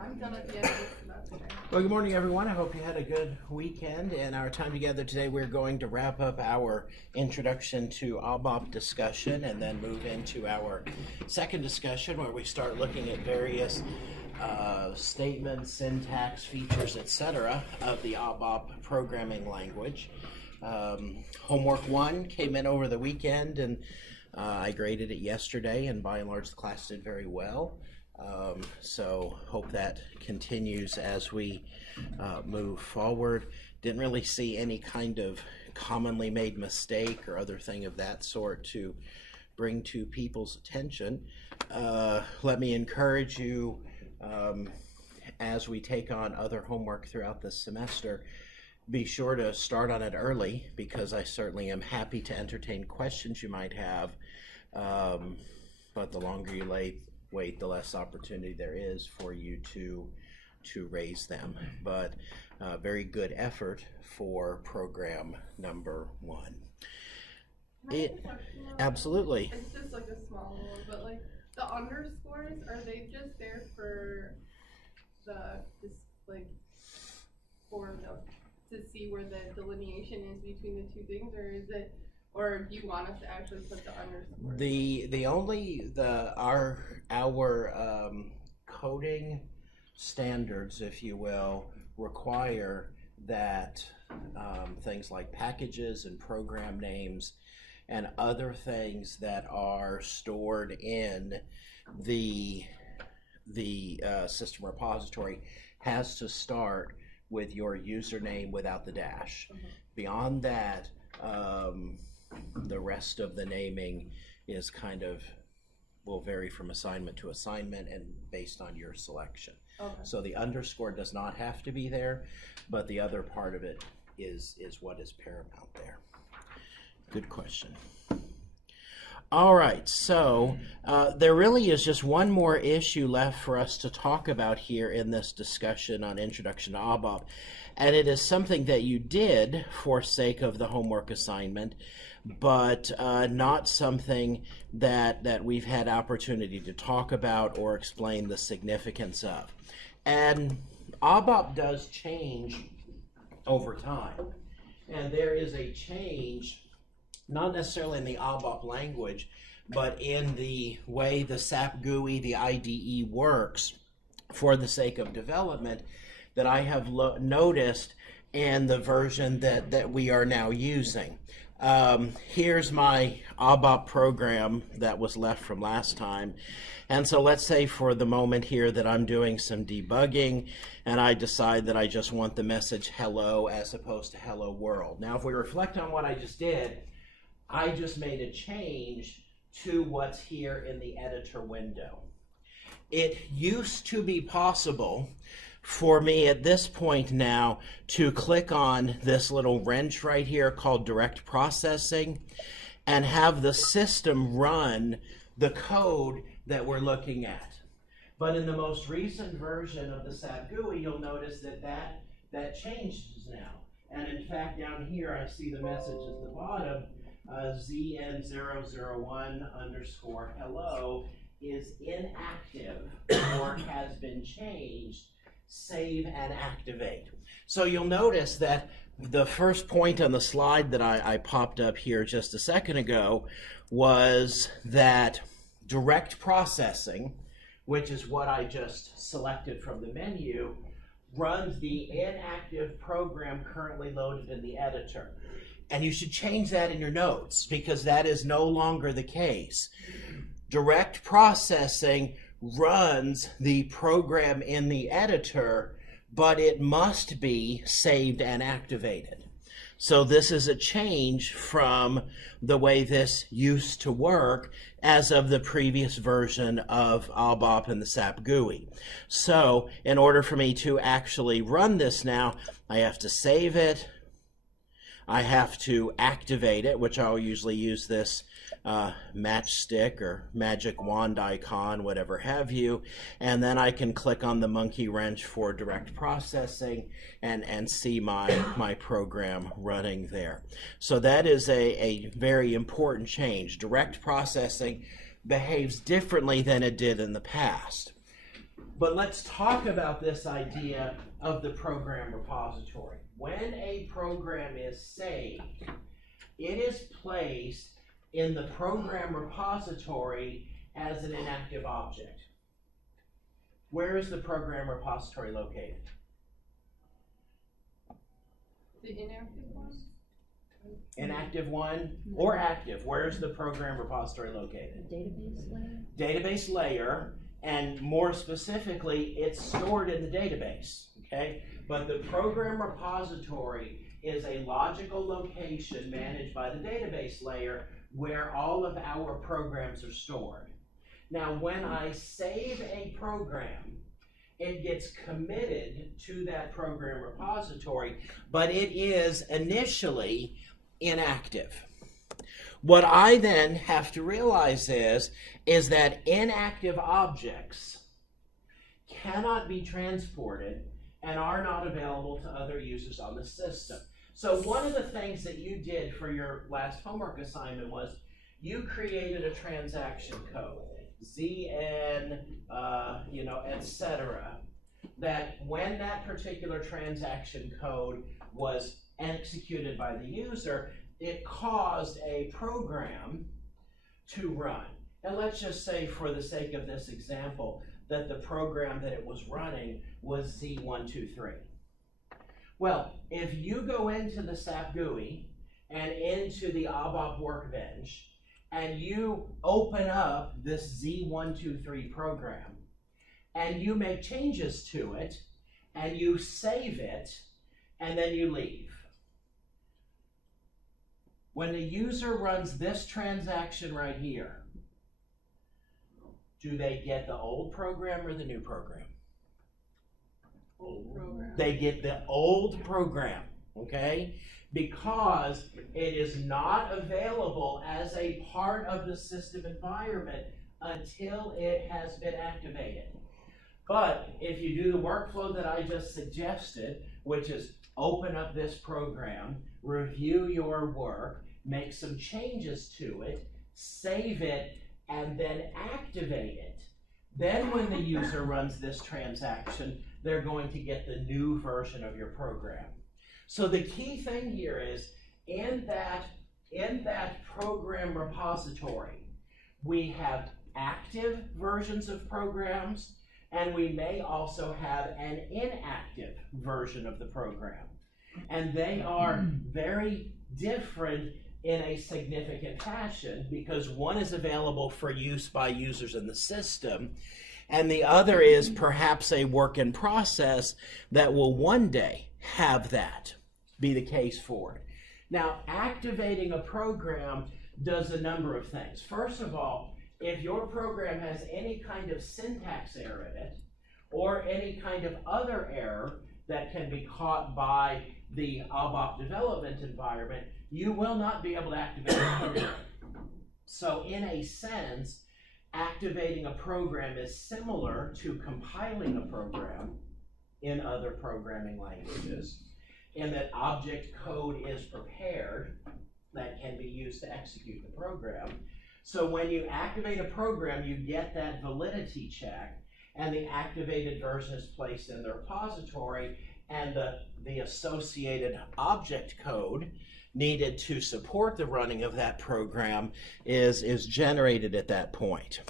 I'm done at the end of this semester. Well, good morning, everyone. I hope you had a good weekend. And our time together today, we're going to wrap up our introduction to ABAP discussion and then move into our second discussion where we start looking at various statements, syntax, features, etc. of the ABAP programming language. Homework 1 came in over the weekend, and I graded it yesterday, and by and large the class did very well. So hope that continues as we move forward. Didn't really see any kind of commonly made mistake or other thing of that sort to bring to people's attention. Let me encourage you as we take on other homework throughout the semester, be sure to start on it early, because I certainly am happy to entertain questions you might have, but the longer you wait, the less opportunity there is for you to raise them. But very good effort for program number 1. Absolutely. It's just like a small one, but like the underscores, are they just there for to see where the delineation is between the two things, or do you want us to actually put the underscore? Our coding standards, if you will, require that things like packages and program names and other things that are stored in the system repository has to start with your username without the dash. Mm-hmm. Beyond that, the rest of the naming is will vary from assignment to assignment and based on your selection. Okay. So the underscore does not have to be there, but the other part of it is what is paramount there. Good question. All right, so there really is just one more issue left for us to talk about here in this discussion on Introduction to ABAP, and it is something that you did for sake of the homework assignment, but not something that we've had opportunity to talk about or explain the significance of. And ABAP does change over time, and there is a change not necessarily in the ABAP language, but in the way the SAP GUI, the IDE works for the sake of development that I have noticed in the version that we are now using. Here's my ABAP program that was left from last time. And so let's say for the moment here that I'm doing some debugging and I decide that I just want the message hello as opposed to hello world. Now if we reflect on what I just did, I just made a change to what's here in the editor window. It used to be possible for me at this point now to click on this little wrench right here called direct processing and have the system run the code that we're looking at. But in the most recent version of the SAP GUI, you'll notice that changes now. And in fact, down here, I see the message at the bottom, ZN001_hello is inactive or has been changed. Save and activate. So you'll notice that the first point on the slide that I popped up here just a second ago was that direct processing, which is what I just selected from the menu, runs the inactive program currently loaded in the editor. And you should change that in your notes because that is no longer the case. Direct processing runs the program in the editor, but it must be saved and activated. So this is a change from the way this used to work as of the previous version of ABAP and the SAP GUI. So in order for me to actually run this now, I have to save it, I have to activate it, which I'll usually use this matchstick or magic wand icon, whatever have you, and then I can click on the monkey wrench for direct processing and see my program running there. So that is a very important change. Direct processing behaves differently than it did in the past. But let's talk about this idea of the program repository. When a program is saved, it is placed in the program repository as an inactive object. Where is the program repository located? The inactive one? Inactive one or active? Where's the program repository located? Database layer? Database layer, and more specifically, it's stored in the database, okay? But the program repository is a logical location managed by the database layer where all of our programs are stored. Now, when I save a program, it gets committed to that program repository, but it is initially inactive. What I then have to realize is that inactive objects cannot be transported and are not available to other users on the system. So one of the things that you did for your last homework assignment was you created a transaction code, ZN, etc., that when that particular transaction code was executed by the user, it caused a program to run. And let's just say, for the sake of this example, that the program that it was running was Z123. Well, if you go into the SAP GUI and into the ABAP workbench, and you open up this Z123 program, and you make changes to it, and you save it, and then you leave. When the user runs this transaction right here, do they get the old program or the new program? Old program. They get the old program, okay? Because it is not available as a part of the system environment until it has been activated. But if you do the workflow that I just suggested, which is open up this program, review your work, make some changes to it, save it, and then activate it, then when the user runs this transaction, they're going to get the new version of your program. So the key thing here is, in that program repository, we have active versions of programs, and we may also have an inactive version of the program. And they are very different in a significant fashion, because one is available for use by users in the system, and the other is perhaps a work in process that will one day have that be the case for it. Now, activating a program does a number of things. First of all, if your program has any kind of syntax error in it, or any kind of other error that can be caught by the ABAP development environment, you will not be able to activate the program. So in a sense, activating a program is similar to compiling a program in other programming languages, in that object code is prepared that can be used to execute the program. So when you activate a program, you get that validity check, and the activated version is placed in the repository, and the associated object code needed to support the running of that program is generated at that point.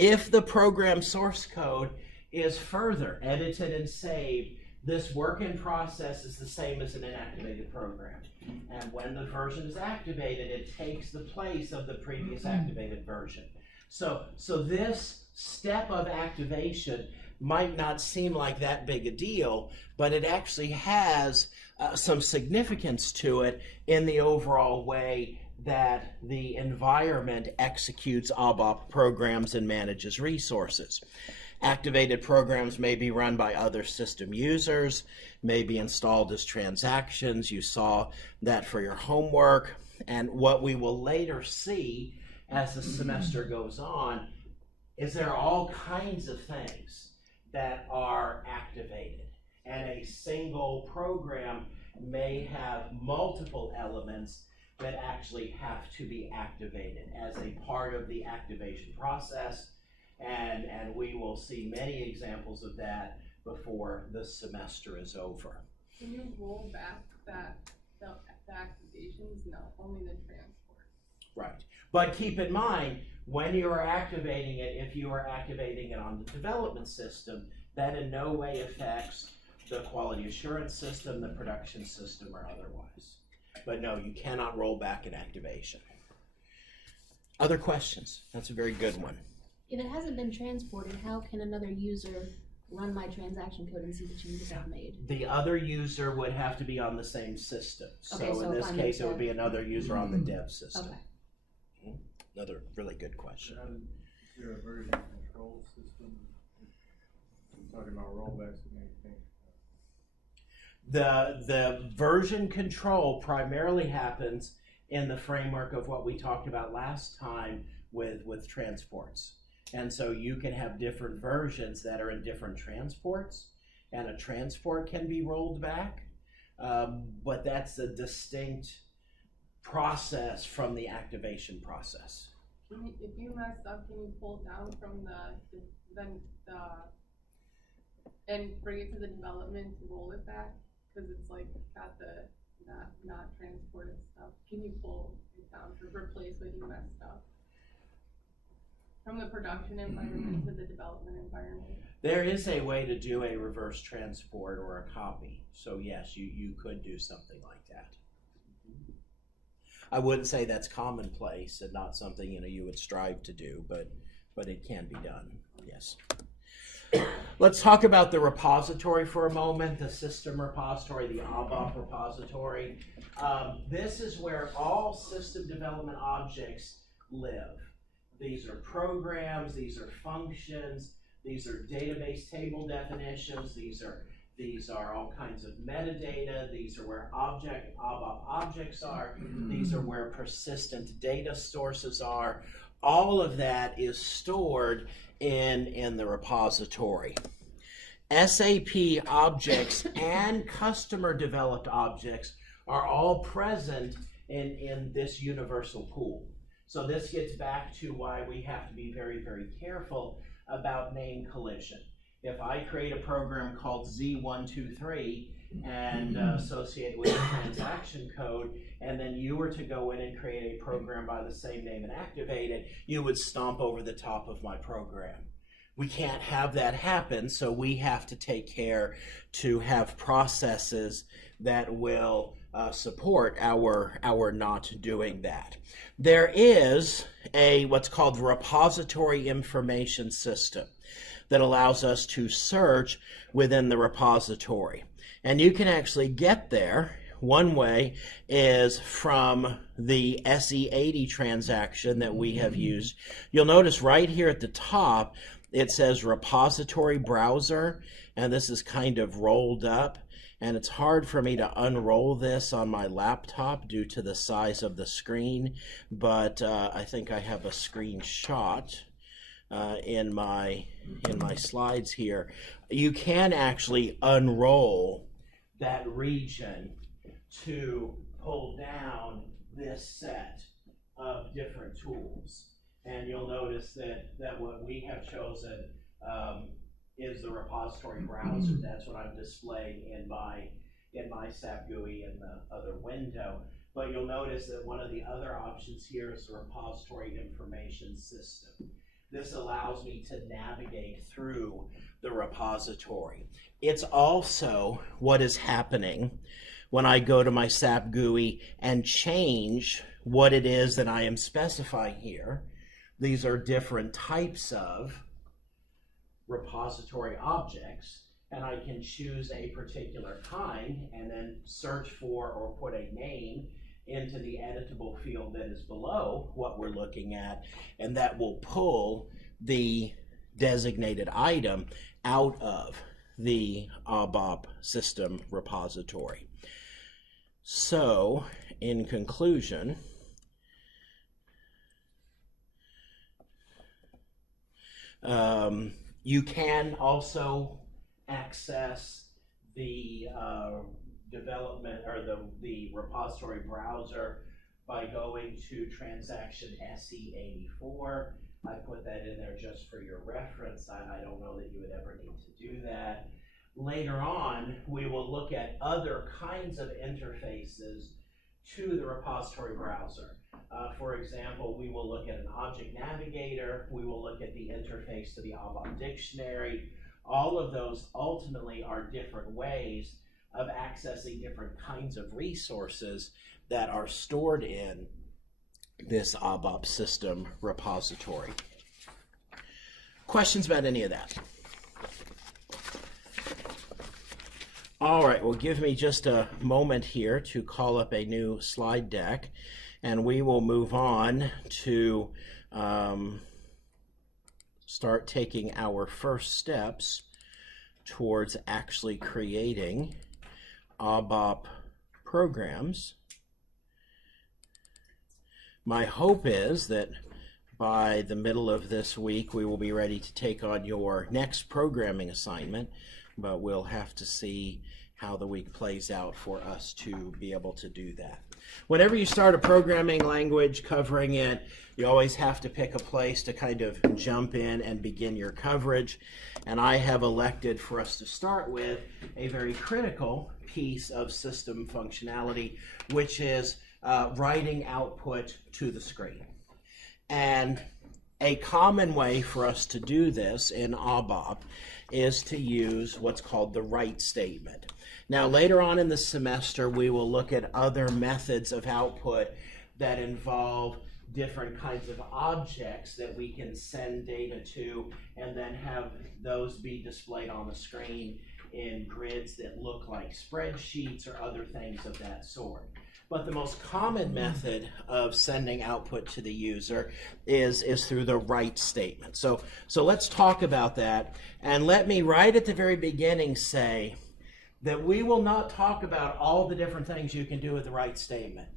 If the program source code is further edited and saved, this work in process is the same as an inactivated program. And when the version is activated, it takes the place of the previous activated version. So this step of activation might not seem like that big a deal, but it actually has some significance to it in the overall way that the environment executes ABAP programs and manages resources. Activated programs may be run by other system users, may be installed as transactions. You saw that for your homework. And what we will later see as the semester goes on is there are all kinds of things that are activated. And a single program may have multiple elements that actually have to be activated as a part of the activation process. And we will see many examples of that before the semester is over. Can you roll back the activations? No, only the transport. Right. But keep in mind, when you are activating it, if you are activating it on the development system, that in no way affects the quality assurance system, the production system, or otherwise. But no, you cannot roll back an activation. Other questions? That's a very good one. If it hasn't been transported, how can another user run my transaction code and see the changes I've made? The other user would have to be on the same system. Okay, so in this if I'm case, the it would be another user on the dev system. Okay. Another really good question. Is there a version control system? I'm talking about rollbacks and anything. The version control primarily happens in the framework of what we talked about last time with transports. And so you can have different versions that are in different transports, and a transport can be rolled back, but that's a distinct process from the activation process. If you messed up, can you pull down from and bring it to the development to roll it back? Because it's like got the not transported stuff. Can you pull it down to replace what you messed up? From the production environment to the development environment. There is a way to do a reverse transport or a copy. So yes, you could do something like that. I wouldn't say that's commonplace and not something you would strive to do, but it can be done, yes. Let's talk about the repository for a moment, the system repository, the ABAP repository. This is where all system development objects live. These are programs, these are functions, these are database table definitions, these are all kinds of metadata, these are where ABAP objects are, these are where persistent data sources are. All of that is stored in the repository. SAP objects and customer developed objects are all present in this universal pool. So this gets back to why we have to be very, very careful about name collision. If I create a program called Z123 and associate it with a transaction code, and then you were to go in and create a program by the same name and activate it, you would stomp over the top of my program. We can't have that happen, so we have to take care to have processes that will support our not doing that. There is what's called repository information system that allows us to search within the repository. And you can actually get there. One way is from the SE80 transaction that we have used. You'll notice right here at the top, it says repository browser, and this is kind of rolled up. And it's hard for me to unroll this on my laptop due to the size of the screen, but I think I have a screenshot in my slides here. You can actually unroll that region to pull down this set of different tools. And you'll notice that what we have chosen is the repository browser. That's what I'm displaying in my SAP GUI in the other window. But you'll notice that one of the other options here is the repository information system. This allows me to navigate through the repository. It's also what is happening when I go to my SAP GUI and change what it is that I am specifying here. These are different types of repository objects, and I can choose a particular kind and then search for or put a name into the editable field that is below what we're looking at, and that will pull the designated item out of the ABAP system repository. So, in conclusion, you can also access the development or the repository browser by going to transaction SE84. I put that in there just for your reference. I don't know that you would ever need to do that. Later on, we will look at other kinds of interfaces to the repository browser. For example, we will look at an object navigator. We will look at the interface to the ABAP dictionary. All of those ultimately are different ways of accessing different kinds of resources that are stored in this ABAP system repository. Questions about any of that? All right, well, give me just a moment here to call up a new slide deck, and we will move on to start taking our first steps towards actually creating ABAP programs. My hope is that by the middle of this week, we will be ready to take on your next programming assignment, but we'll have to see how the week plays out for us to be able to do that. Whenever you start a programming language covering it, you always have to pick a place to kind of jump in and begin your coverage. And I have elected for us to start with a very critical piece of system functionality, which is writing output to the screen. And a common way for us to do this in ABAP is to use what's called the write statement. Now, later on in the semester, we will look at other methods of output that involve different kinds of objects that we can send data to and then have those be displayed on the screen in grids that look like spreadsheets or other things of that sort. But the most common method of sending output to the user is through the write statement. So let's talk about that. And let me right at the very beginning say that we will not talk about all the different things you can do with the write statement.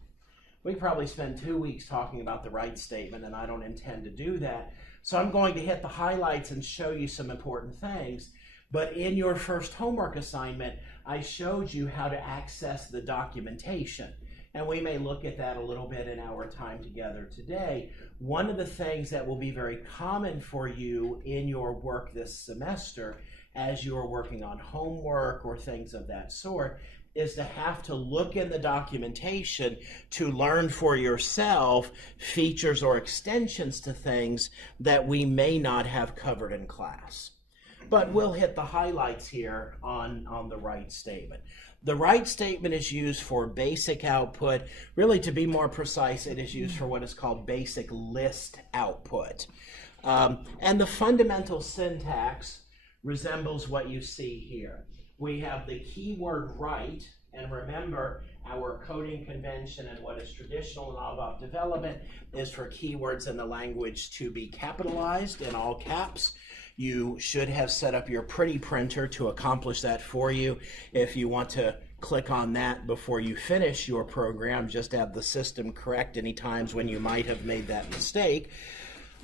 We probably spend 2 weeks talking about the write statement, and I don't intend to do that. So I'm going to hit the highlights and show you some important things. But in your first homework assignment, I showed you how to access the documentation. And we may look at that a little bit in our time together today. One of the things that will be very common for you in your work this semester, as you are working on homework or things of that sort, is to have to look in the documentation to learn for yourself features or extensions to things that we may not have covered in class. But we'll hit the highlights here on the write statement. The write statement is used for basic output. Really, to be more precise, it is used for what is called basic list output. And the fundamental syntax resembles what you see here. We have the keyword write, and remember, our coding convention and what is traditional in ABAP development is for keywords in the language to be capitalized in all caps. You should have set up your pretty printer to accomplish that for you. If you want to click on that before you finish your program, just have the system correct any times when you might have made that mistake.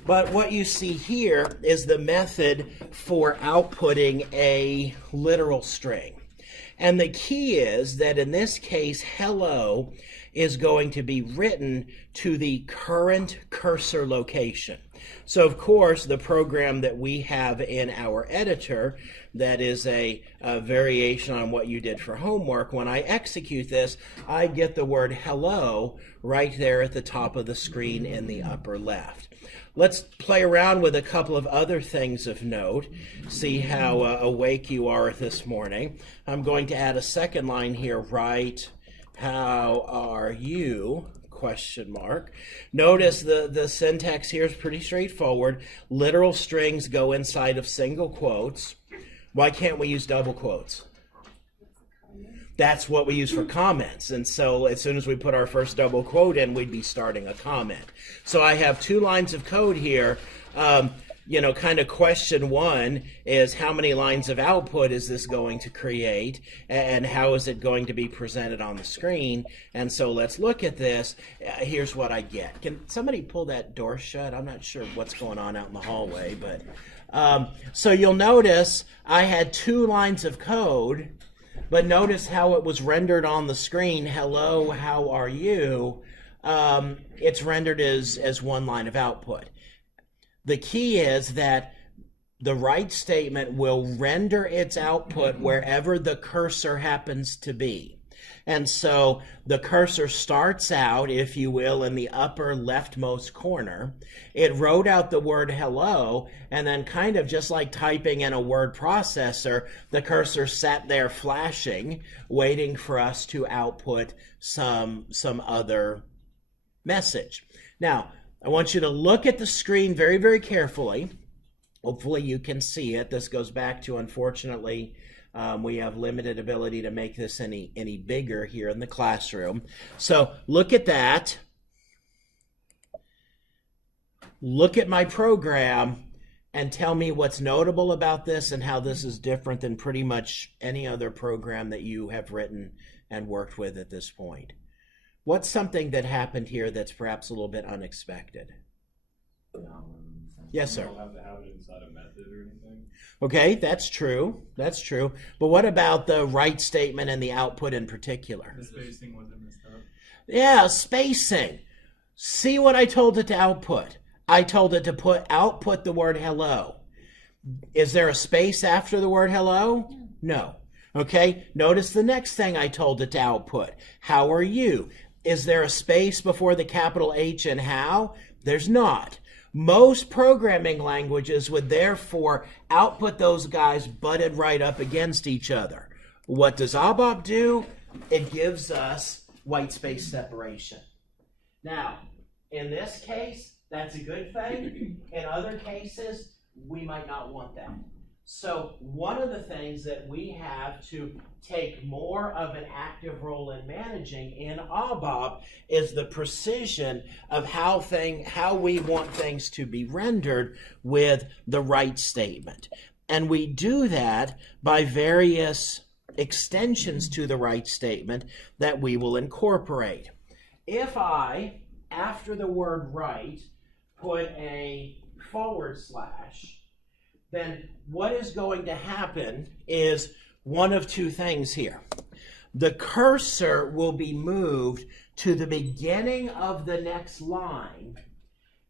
But what you see here is the method for outputting a literal string. And the key is that in this case, hello is going to be written to the current cursor location. So of course, the program that we have in our editor, that is a variation on what you did for homework, when I execute this, I get the word hello right there at the top of the screen in the upper left. Let's play around with a couple of other things of note, see how awake you are this morning. I'm going to add a second line here, write, how are you? Question mark. Notice the syntax here is pretty straightforward. Literal strings go inside of single quotes. Why can't we use double quotes? That's what we use for comments. And so as soon as we put our first double quote in, we'd be starting a comment. So I have 2 lines of code here. Kind of question one is how many lines of output is this going to create and how is it going to be presented on the screen? And so let's look at this. Here's what I get. Can somebody pull that door shut? I'm not sure what's going on out in the hallway, but so you'll notice I had 2 lines of code, but notice how it was rendered on the screen. Hello, how are you? It's rendered as 1 line of output. the key is that the write statement will render its output wherever the cursor happens to be. And so the cursor starts out, if you will, in the upper leftmost corner. It wrote out the word hello, and then kind of just like typing in a word processor, the cursor sat there flashing, waiting for us to output some other message. Now, I want you to look at the screen very, very carefully. Hopefully you can see it. This goes back to, unfortunately, we have limited ability to make this any bigger here in the classroom. So look at that. Look at my program and tell me what's notable about this and how this is different than pretty much any other program that you have written and worked with at this point. What's something that happened here that's perhaps a little bit unexpected? Yes, sir. You don't have to have it inside a method or anything. Okay, that's true. That's true. But what about the write statement and the output in particular? The spacing wasn't messed up. Yeah, spacing. See what I told it to output. I told it to output the word hello. Is there a space after the word hello? No. Okay, notice the next thing I told it to output. How are you? Is there a space before the capital H in how? There's not. Most programming languages would therefore output those guys butted right up against each other. What does ABAP do? It gives us white space separation. Now, in this case, that's a good thing. In other cases, we might not want that. So one of the things that we have to take more of an active role in managing in ABAP is the precision of how we want things to be rendered with the write statement. And we do that by various extensions to the write statement that we will incorporate. If I, after the word write, put a /, then what is going to happen is one of two things here. The cursor will be moved to the beginning of the next line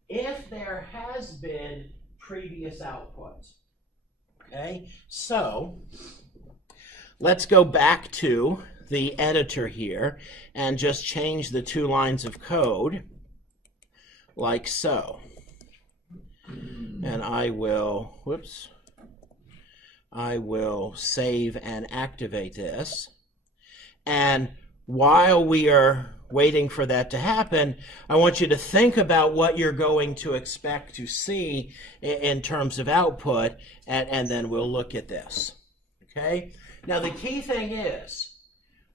if there has been previous output. Okay, so let's go back to the editor here and just change the 2 lines of code like so. And I will save and activate this. And while we are waiting for that to happen, I want you to think about what you're going to expect to see in terms of output, and then we'll look at this. Okay? Now the key thing is,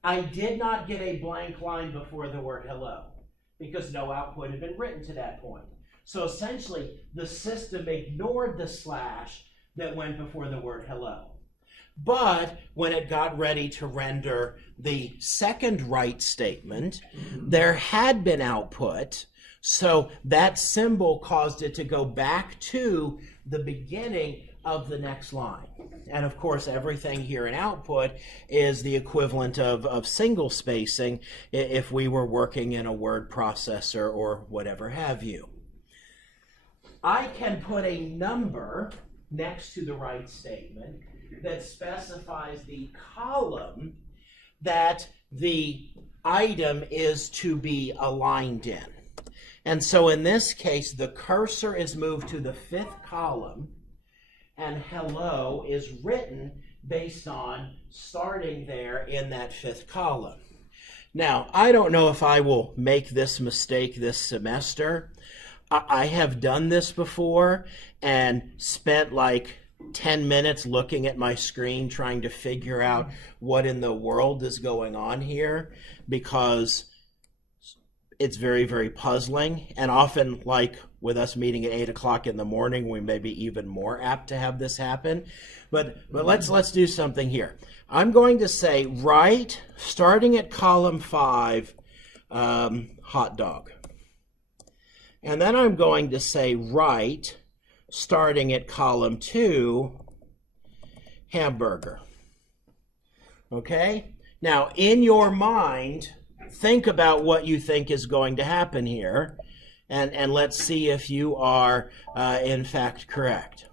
I did not get a blank line before the word hello, because no output had been written to that point. So essentially, the system ignored the slash that went before the word hello. But when it got ready to render the second write statement, there had been output, so that symbol caused it to go back to the beginning of the next line. And of course, everything here in output is the equivalent of single spacing if we were working in a word processor or whatever have you. I can put a number next to the write statement that specifies the column that the item is to be aligned in. And so in this case, the cursor is moved to the 5th column, and hello is written based on starting there in that 5th column. Now, I don't know if I will make this mistake this semester. I have done this before and spent like 10 minutes looking at my screen trying to figure out what in the world is going on here, because it's very, very puzzling. And often, like with us meeting at 8 o'clock in the morning, we may be even more apt to have this happen. But let's do something here. I'm going to say write, starting at column 5, hot dog. And then I'm going to say write, starting at column 2, hamburger. Okay? Now, in your mind, think about what you think is going to happen here. And let's see if you are in fact correct.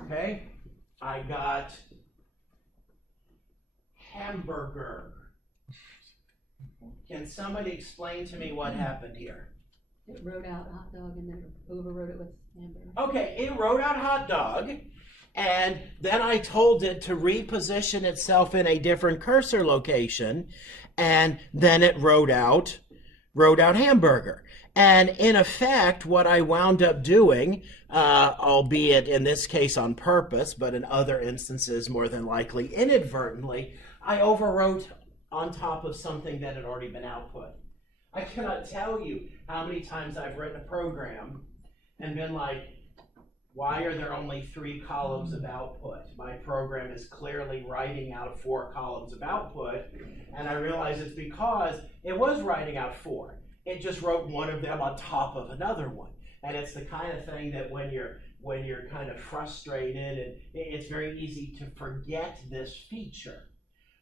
Okay, I got hamburger. Can somebody explain to me what happened here? It wrote out hot dog and then overwrote it with hamburger. Okay, it wrote out hot dog, and then I told it to reposition itself in a different cursor location, and then it wrote out hamburger. And in effect, what I wound up doing, albeit in this case on purpose, but in other instances more than likely inadvertently, I overwrote on top of something that had already been output. I cannot tell you how many times I've written a program and been like, why are there only 3 columns of output? My program is clearly writing out 4 columns of output, and I realize it's because it was writing out 4. It just wrote one of them on top of another one. And it's the kind of thing that when you're kind of frustrated, and it's very easy to forget this feature.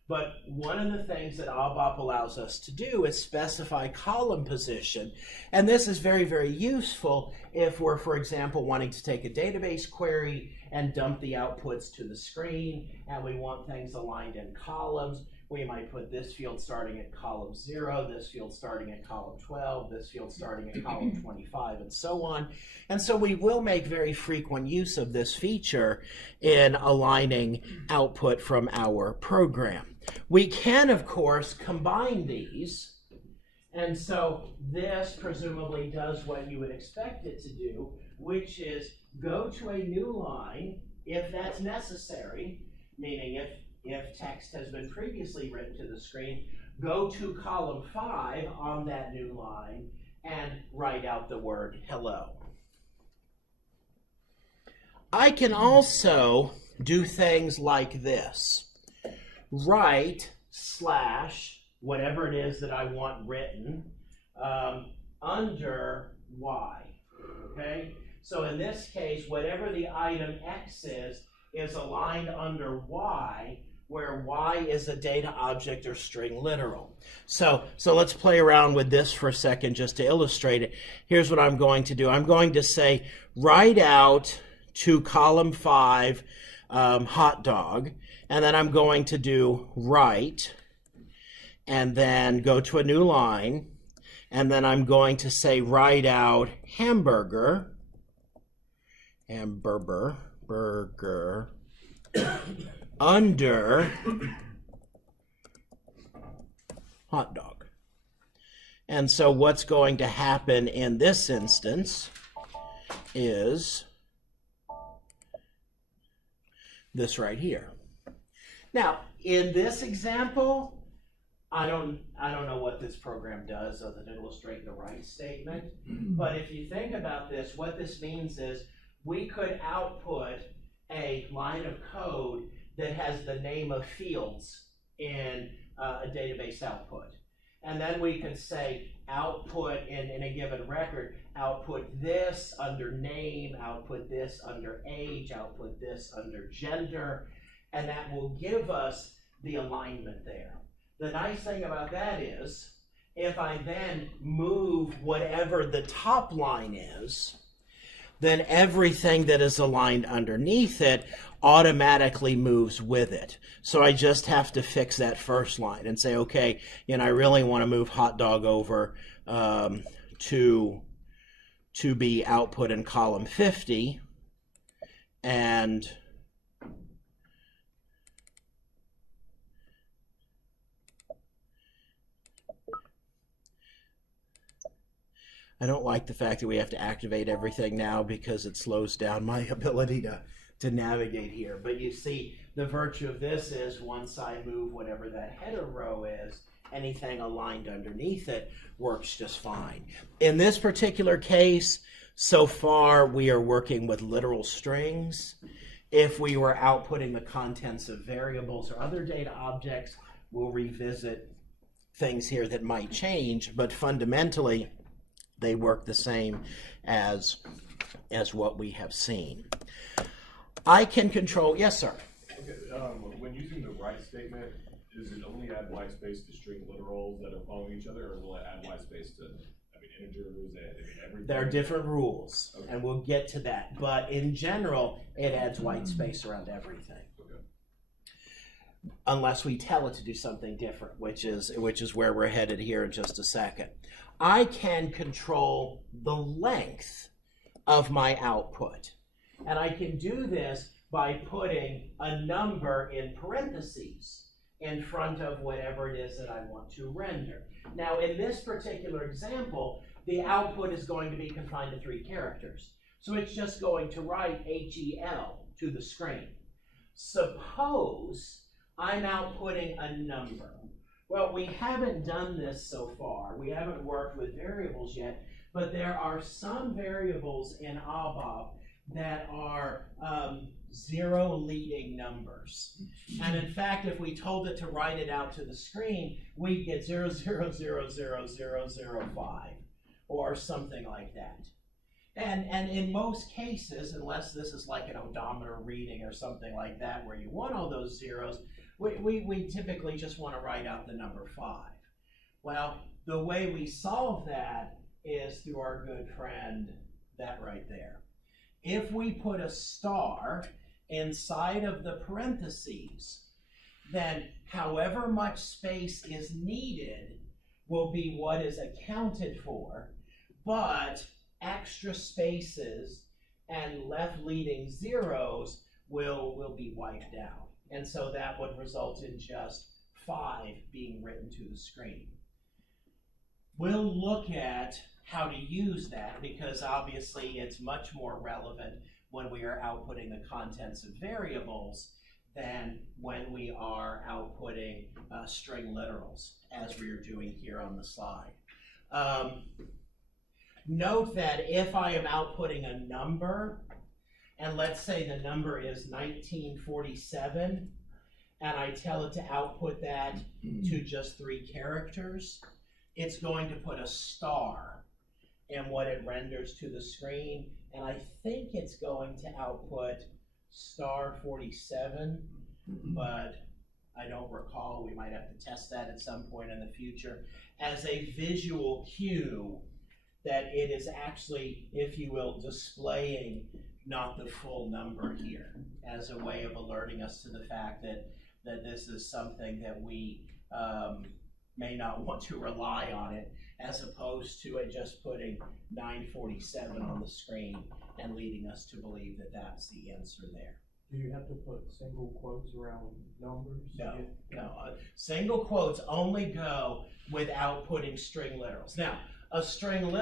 But one of the things that ABAP allows us to do is specify column position. And this is very, very useful if we're, for example, wanting to take a database query and dump the outputs to the screen, and we want things aligned in columns. We might put this field starting at column 0, this field starting at column 12, this field starting at column 25, and so on. And so we will make very frequent use of this feature in aligning output from our program. We can, of course, combine these. And so this presumably does what you would expect it to do, which is go to a new line if that's necessary, meaning if text has been previously written to the screen, go to column 5 on that new line and write out the word hello. I can also do things like this. Write / whatever it is that I want written under Y. Okay? So in this case, whatever the item X is aligned under Y, where Y is a data object or string literal. So let's play around with this for a second just to illustrate it. Here's what I'm going to do. I'm going to say write out to column 5 hot dog, and then I'm going to do write, and then go to a new line, and then I'm going to say write out hamburger, burger, under hot dog. And so what's going to happen in this instance is this right here. Now, in this example, I don't know what this program does other than illustrate the write statement. But if you think about this, what this means is we could output a line of code that has the name of fields in a database output. And then we could say output in a given record, output this under name, output this under age, output this under gender, and that will give us the alignment there. The nice thing about that is, if I then move whatever the top line is, then everything that is aligned underneath it automatically moves with it. So I just have to fix that first line and say, okay, I really want to move hot dog over to be output in column 50, and I don't like the fact that we have to activate everything now because it slows down my ability to navigate here. But you see, the virtue of this is once I move whatever that header row is, anything aligned underneath it works just fine. In this particular case, so far we are working with literal strings. If we were outputting the contents of variables or other data objects, we'll revisit things here that might change, but fundamentally they work the same as what we have seen. I can control, yes sir? Okay, when using the write statement, is it only add white space to string literals that are following each other, or will it add white space to, integers and, everything? There are different rules, Okay. and we'll get to that. But in general, it adds white space around everything. Okay. Unless we tell it to do something different, which is where we're headed here in just a second. I can control the length of my output. And I can do this by putting a number in parentheses in front of whatever it is that I want to render. Now, in this particular example, the output is going to be confined to 3 characters. So it's just going to write HEL to the screen. Suppose I'm outputting a number. Well, we haven't done this so far. We haven't worked with variables yet, but there are some variables in ABAP that are 0 leading numbers. And in fact, if we told it to write it out to the screen, we'd get 0000005 or something like that. And in most cases, unless this is like an odometer reading or something like that where you want all those zeros, we typically just want to write out the number 5. Well, the way we solve that is through our good friend, that right there. If we put a star inside of the parentheses, then however much space is needed will be what is accounted for, but extra spaces and left leading zeros will be wiped out. And so that would result in just 5 being written to the screen. We'll look at how to use that because obviously it's much more relevant when we are outputting the contents of variables than when we are outputting string literals, as we are doing here on the slide. Note that if I am outputting a number, and let's say the number is 1947, and I tell it to output that to just 3 characters, it's going to put a star in what it renders to the screen, and I think it's going to output star 47, but I don't recall. We might have to test that at some point in the future as a visual cue that it is actually, if you will, displaying not the full number here, as a way of alerting us to the fact that this is something that we may not want to rely on it, as opposed to it just putting 947 on the screen and leading us to believe that that's the answer there. Do you have to put single quotes around numbers? No. Single quotes only go with outputting string literals. Now, a string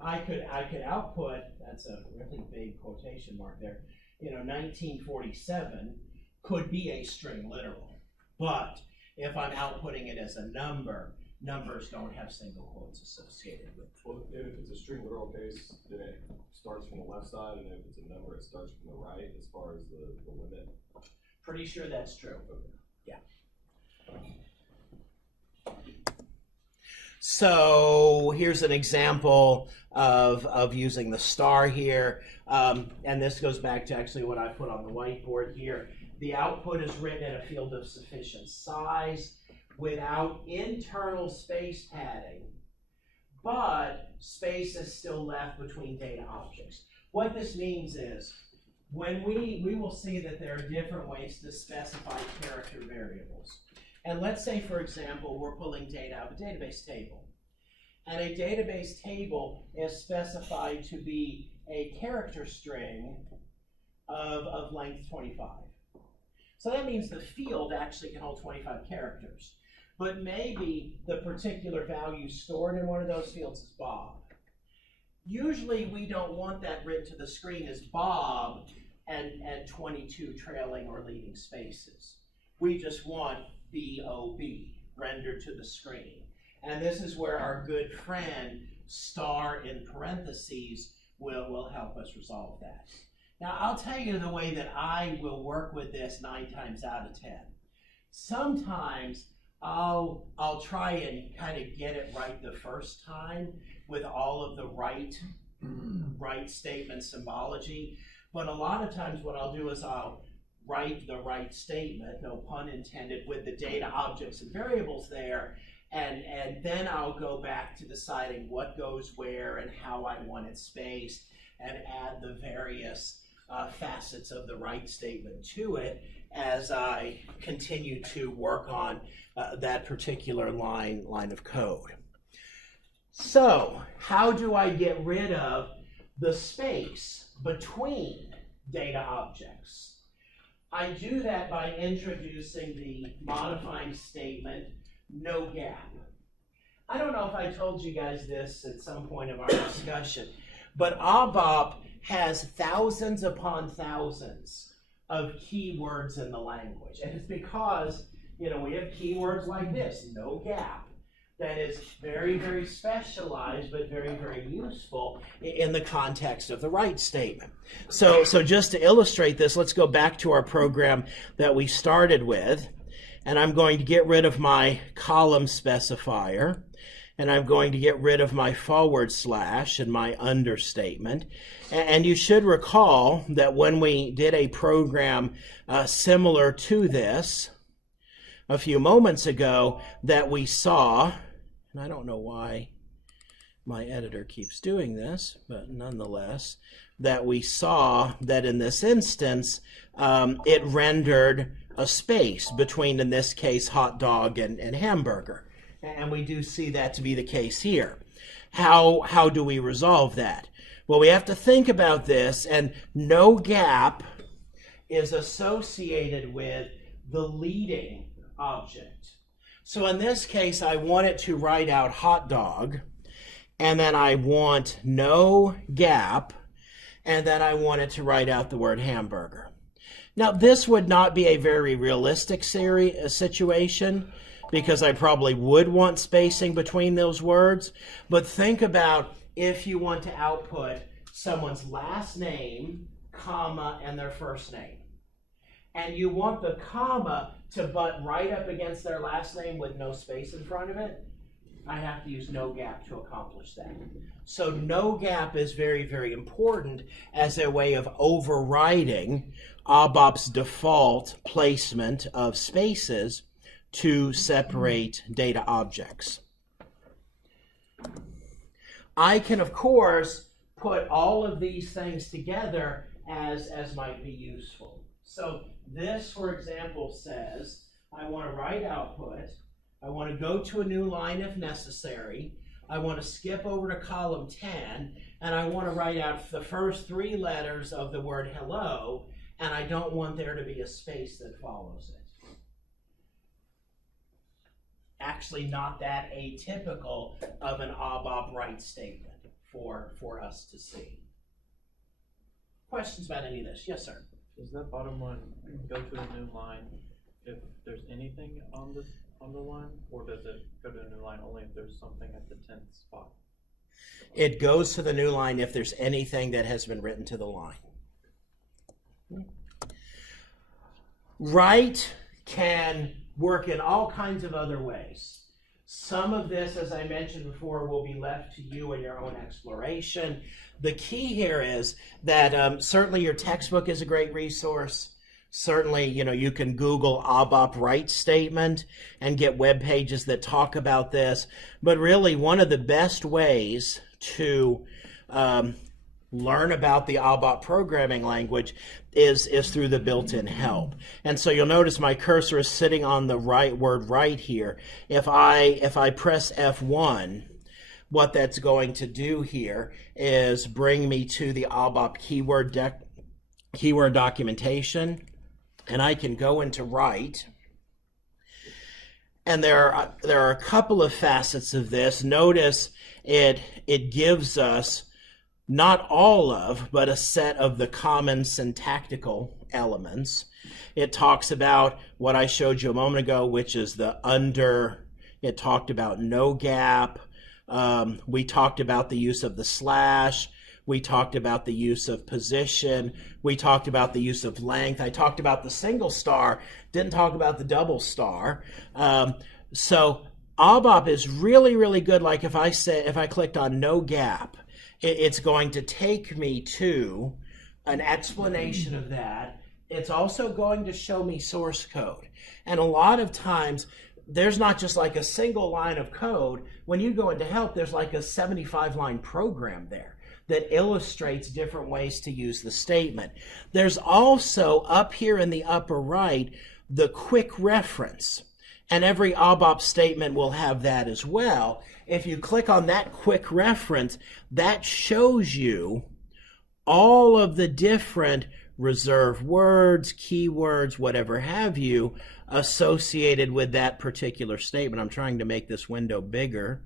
I could output, that's a really big quotation mark there, 1947 could be a string literal. But if I'm outputting it as a number, numbers don't have single quotes associated with them. Well, if it's a string literal case, then it starts from the left side, and if it's a number, it starts from the right as far as the limit. Pretty sure that's true. Yeah. So here's an example of using the star here. And this goes back to actually what I put on the whiteboard here. The output is written in a field of sufficient size without internal space padding, but space is still left between data objects. What this means is when we will see that there are different ways to specify character variables. And let's say, for example, we're pulling data out of a database table. And a database table is specified to be a character string of length 25. So that means the field actually can hold 25 characters. But maybe the particular value stored in one of those fields is Bob. Usually we don't want that written to the screen as Bob and 22 trailing or leading spaces. We just want B-O-B rendered to the screen. And this is where our good friend star in parentheses will help us resolve that. Now I'll tell you the way that I will work with this 9 times out of 10. Sometimes I'll try and kind of get it right the first time with all of the right statement symbology. But a lot of times what I'll do is I'll write the right statement, no pun intended, with the data objects and variables there, and then I'll go back to deciding what goes where and how I want it spaced, and add the various facets of the right statement to it as I continue to work on that particular line of code. So, how do I get rid of the space between data objects? I do that by introducing the modifying statement NoGap. I don't know if I told you guys this at some point of our discussion, but ABAP has thousands upon thousands of keywords in the language. And it's because, we have keywords like this, NoGap, that is very, very specialized, but very, very useful in the context of the right statement. So just to illustrate this, let's go back to our program that we started with, and I'm going to get rid of my column specifier, and I'm going to get rid of my / and my understatement. And you should recall that when we did a program similar to this a few moments ago, that we saw, and I don't know why my editor keeps doing this, but nonetheless, that we saw that in this instance, it rendered a space between, in this case, hot dog and hamburger. And we do see that to be the case here. How do we resolve that? Well, we have to think about this, and NoGap is associated with the leading object. So in this case, I want it to write out hot dog, and then I want NoGap, and then I want it to write out the word hamburger. Now, this would not be a very realistic situation, because I probably would want spacing between those words, but think about if you want to output someone's last name, comma, and their first name. And you want the comma to butt right up against their last name with no space in front of it, I have to use NoGap to accomplish that. So NoGap is very, very important as a way of overriding ABAP's default placement of spaces to separate data objects. I can, of course, put all of these things together as might be useful. So this, for example, says, I want to write output, I want to go to a new line if necessary, I want to skip over to column 10, and I want to write out the first 3 letters of the word hello, and I don't want there to be a space that follows it. Actually not that atypical of an ABAP write statement for us to see. Questions about any of this? Yes, sir. Does that bottom line go to a new line if there's anything on the line, or does it go to a new line only if there's something at the 10th spot? It goes to the new line if there's anything that has been written to the line. Write can work in all kinds of other ways. Some of this, as I mentioned before, will be left to you in your own exploration. The key here is that certainly your textbook is a great resource. Certainly, you can Google ABAP write statement and get web pages that talk about this. But really, one of the best ways to learn about the ABAP programming language is through the built-in help. And so you'll notice my cursor is sitting on the word right here. If I press F1, what that's going to do here is bring me to the ABAP keyword documentation, and I can go into write. And there are a couple of facets of this. Notice it gives us not all of, but a set of the common syntactical elements. It talks about what I showed you a moment ago, which is the under. It talked about NoGap. We talked about the use of the slash. We talked about the use of position. We talked about the use of length. I talked about the single star, didn't talk about the double star. So ABAP is really, really good. Like if I clicked on NoGap, it's going to take me to an explanation of that. it's also going to show me source code. And a lot of times, there's not just like a single line of code. When you go into help, there's like a 75-line program there that illustrates different ways to use the statement. There's also up here in the upper right, the quick reference. And every ABAP statement will have that as well. If you click on that quick reference, that shows you all of the different reserved words, keywords, whatever have you, associated with that particular statement. I'm trying to make this window bigger.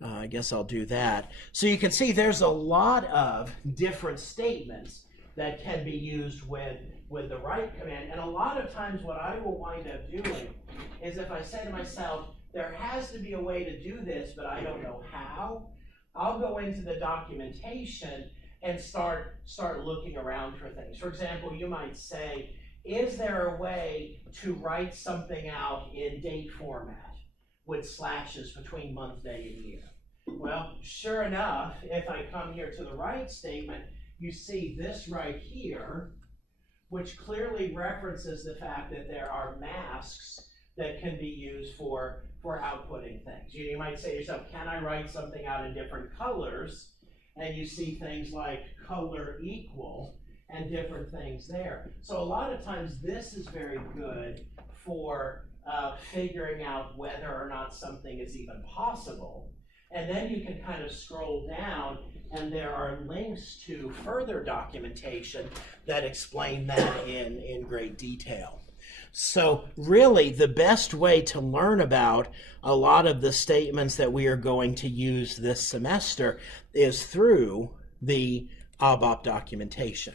I guess I'll do that. So you can see there's a lot of different statements that can be used with the write command. And a lot of times what I will wind up doing is if I say to myself, there has to be a way to do this, but I don't know how, I'll go into the documentation and start looking around for things. For example, you might say, is there a way to write something out in date format with slashes between month, day, and year? Well, sure enough, if I come here to the write statement, you see this right here, which clearly references the fact that there are masks that can be used for outputting things. You might say to yourself, can I write something out in different colors? And you see things like color equal and different things there. So a lot of times this is very good for figuring out whether or not something is even possible. And then you can kind of scroll down and there are links to further documentation that explain that in great detail. So really the best way to learn about a lot of the statements that we are going to use this semester is through the ABAP documentation.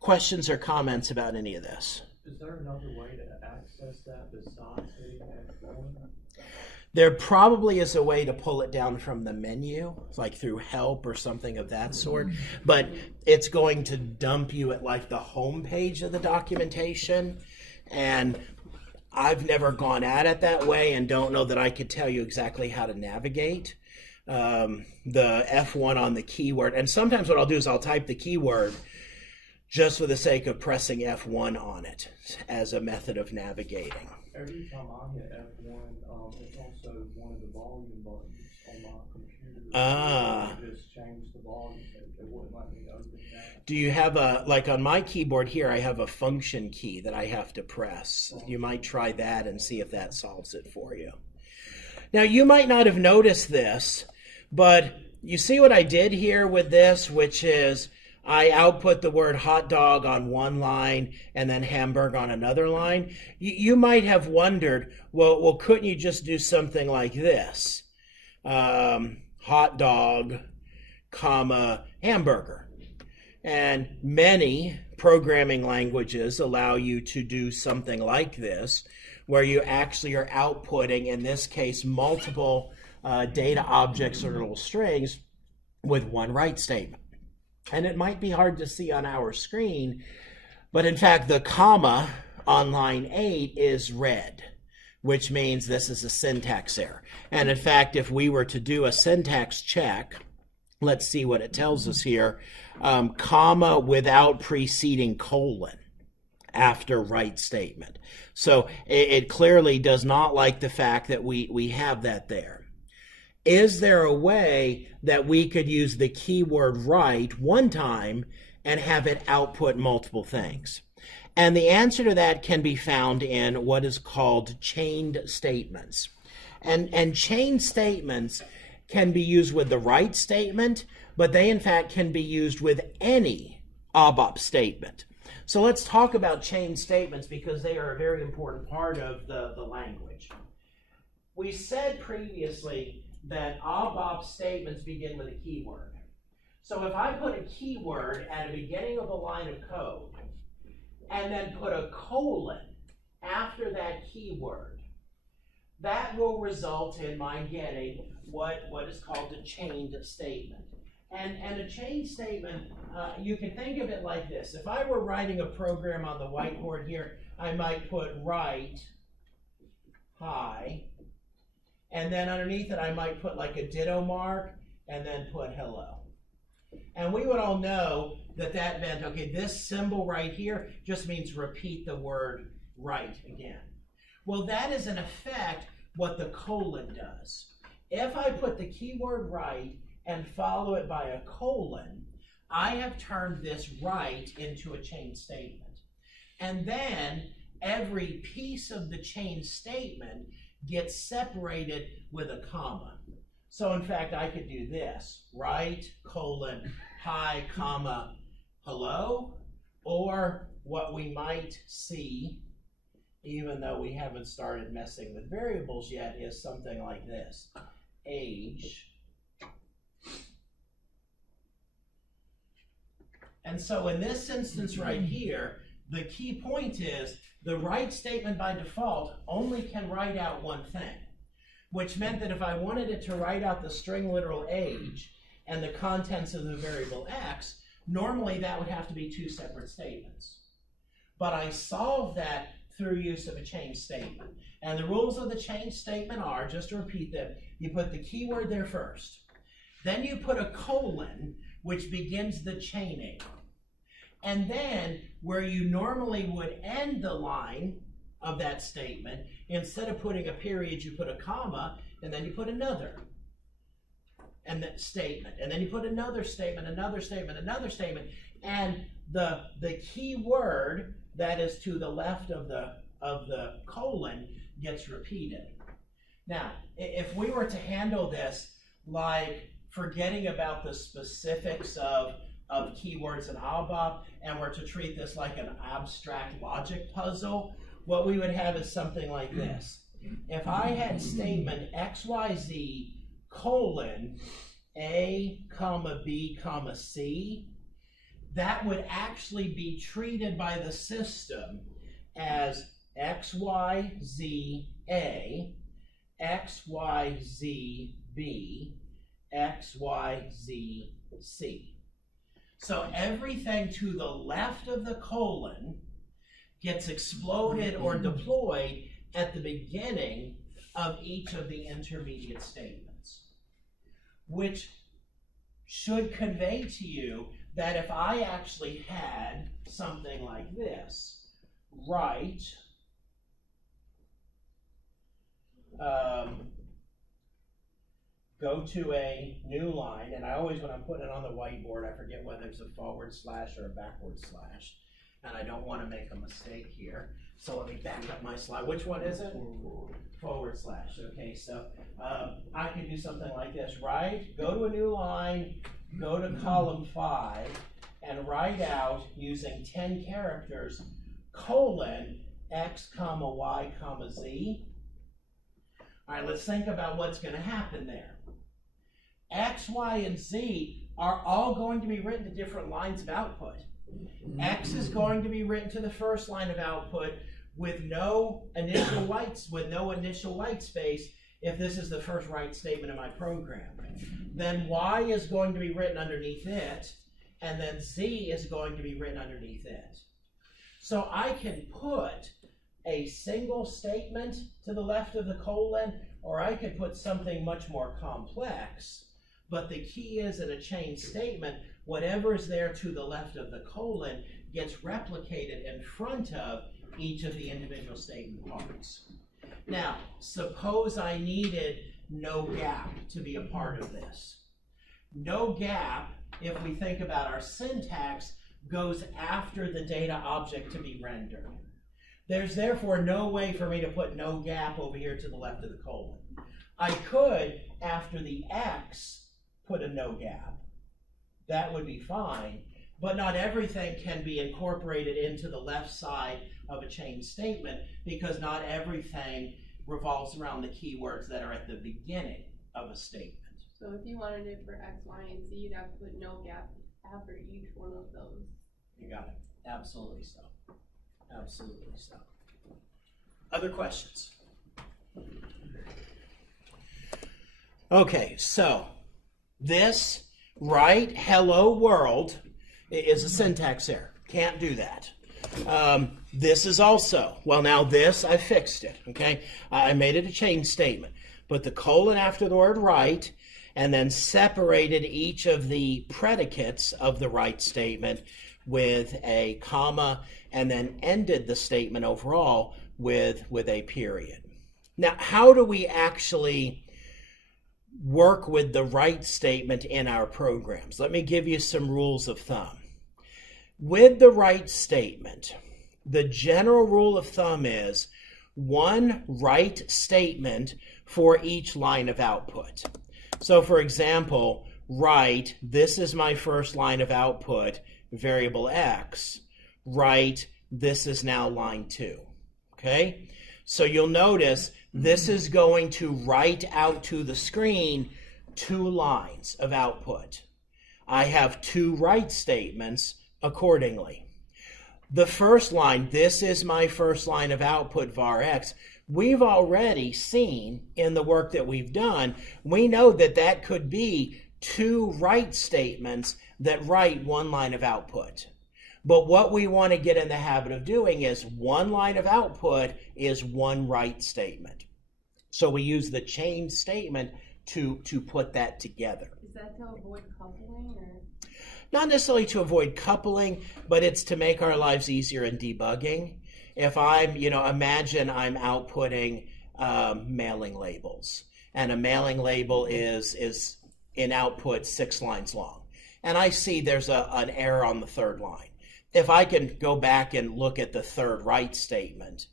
Questions or comments about any of this? Is there another way to access that besides hitting F1? There probably is a way to pull it down from the menu, like through help or something of that sort, but it's going to dump you at like the home page of the documentation, and I've never gone at it that way and don't know that I could tell you exactly how to navigate the F1 on the keyword. And sometimes what I'll do is I'll type the keyword just for the sake of pressing F1 on it as a method of navigating. Every time I hit F1, it's also one of the volume buttons on my computer. Ah. I just changed the volume. It wouldn't let me open that. Do you have like on my keyboard here, I have a function key that I have to press. You might try that and see if that solves it for you. Now, you might not have noticed this, but you see what I did here with this, which is I output the word hot dog on one line and then hamburger on another line. You might have wondered, well, couldn't you just do something like this? Hot dog, comma, hamburger. And many programming languages allow you to do something like this, where you actually are outputting, in this case, multiple data objects or little strings with one write statement. And it might be hard to see on our screen, but in fact, the comma on line 8 is red, which means this is a syntax error. And in fact, if we were to do a syntax check, let's see what it tells us here, comma without preceding colon after write statement. So it clearly does not like the fact that we have that there. Is there a way that we could use the keyword write one time and have it output multiple things? And the answer to that can be found in what is called chained statements. And chained statements can be used with the write statement, but they in fact can be used with any ABAP statement. So let's talk about chained statements because they are a very important part of the language. We said previously that ABAP statements begin with a keyword. So if I put a keyword at the beginning of a line of code and then put a colon after that keyword, that will result in my getting what is called a chained statement. And a chained statement, you can think of it like this. If I were writing a program on the whiteboard here, I might put write, hi, and then underneath it I might put like a ditto mark and then put hello. And we would all know that that meant, okay, this symbol right here just means repeat the word right again. Well, that is in effect what the colon does. If I put the keyword right and follow it by a colon, I have turned this right into a chain statement. And then every piece of the chain statement gets separated with a comma. So in fact, I could do this, right, colon, hi, comma, hello, or what we might see, even though we haven't started messing with variables yet, is something like this, age. And so in this instance right here, the key point is the right statement by default only can write out one thing, which meant that if I wanted it to write out the string literal age and the contents of the variable x, normally that would have to be two separate statements. But I solved that through use of a change statement. And the rules of the change statement are, just to repeat them, you put the keyword there first. Then you put a colon, which begins the chaining. And then, where you normally would end the line of that statement, instead of putting a period, you put a comma, and then you put another and that statement. And then you put another statement, another statement, another statement. And the key word that is to the left of the colon gets repeated. Now, if we were to handle this like forgetting about the specifics of keywords in ABAP and were to treat this like an abstract logic puzzle, what we would have is something like this. If I had statement XYZ colon A, comma B, comma C, that would actually be treated by the system as XYZ A, XYZ B, XYZ C. So everything to the left of the colon gets exploded or deployed at the beginning of each of the intermediate statements, which should convey to you that if I actually had something like this, right, go to a new line, and I always, when I'm putting it on the whiteboard, I forget whether it's a forward slash or a backward slash, and I don't want to make a mistake here. So let me back up my slide. Which one is it? Forward slash. Okay, so I can do something like this, right? Go to a new line, go to column 5, and write out using 10 characters, colon, X, comma, Y, comma, Z. All right, let's think about what's going to happen there. X, Y, and Z are all going to be written to different lines of output. X is going to be written to the first line of output with no initial white space if this is the first write statement in my program. Then Y is going to be written underneath it, and then Z is going to be written underneath it. So I can put a single statement to the left of the colon, or I could put something much more complex. But the key is in a chain statement, whatever is there to the left of the colon gets replicated in front of each of the individual statement parts. Now, suppose I needed NoGap to be a part of this. NoGap, if we think about our syntax, goes after the data object to be rendered. There's therefore no way for me to put NoGap over here to the left of the colon. I could, after the X, put a NoGap. That would be fine, but not everything can be incorporated into the left side of a chain statement because not everything revolves around the keywords that are at the beginning of a statement. So if you wanted it for X, Y, and Z, you'd have to put NoGap after each one of those. You got it. Absolutely so. Absolutely so. Other questions? Okay, so this write hello world is a syntax error. Can't do that. This is also, well now this, I fixed it, okay? I made it a chain statement. Put the colon after the word write, and then separated each of the predicates of the right statement with a comma, and then ended the statement overall with a period. Now, how do we actually work with the right statement in our programs? Let me give you some rules of thumb. With the right statement, the general rule of thumb is one right statement for each line of output. So for example, right, this is my first line of output, variable x. Right, this is now line 2. Okay? So you'll notice this is going to write out to the screen 2 lines of output. I have 2 right statements accordingly. The first line, this is my first line of output var x, we've already seen in the work that we've done, we know that that could be 2 right statements that write 1 line of output. But what we want to get in the habit of doing is 1 line of output is 1 right statement. So we use the change statement to put that together. Is that to avoid coupling, or? Not necessarily to avoid coupling, but it's to make our lives easier in debugging. If I'm, imagine I'm outputting mailing labels, and a mailing label is in output 6 lines long, and I see there's an error on the 3rd line. If I can go back and look at the 3rd right statement,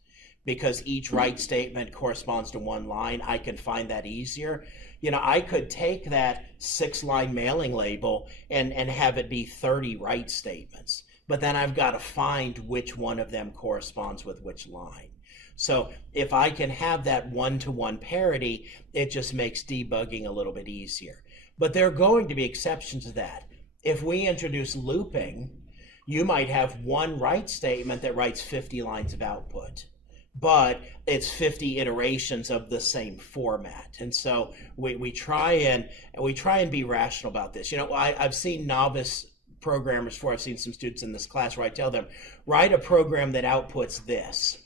because each right statement corresponds to 1 line, I can find that easier. I could take that 6-line mailing label and have it be 30 right statements, but then I've got to find which one of them corresponds with which line. So if I can have that 1-to-1 parity, it just makes debugging a little bit easier. But there are going to be exceptions to that. If we introduce looping, you might have 1 right statement that writes 50 lines of output, but it's 50 iterations of the same format. And so we try and be rational about this. I've seen novice programmers before. I've seen some students in this class where I tell them, write a program that outputs this,